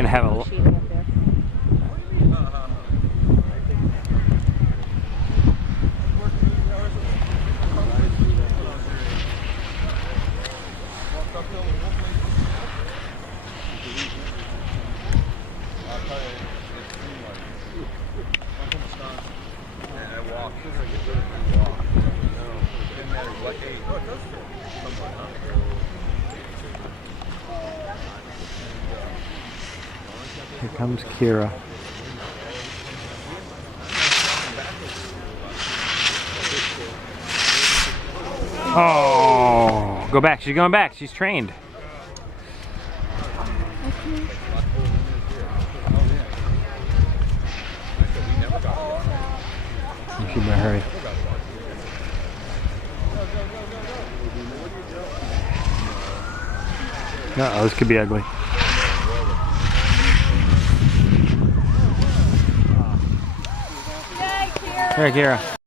gonna have a. Here comes Kira. Oh, go back. She's going back. She's trained. You should better hurry. Uh-oh, this could be ugly. Here, Kira.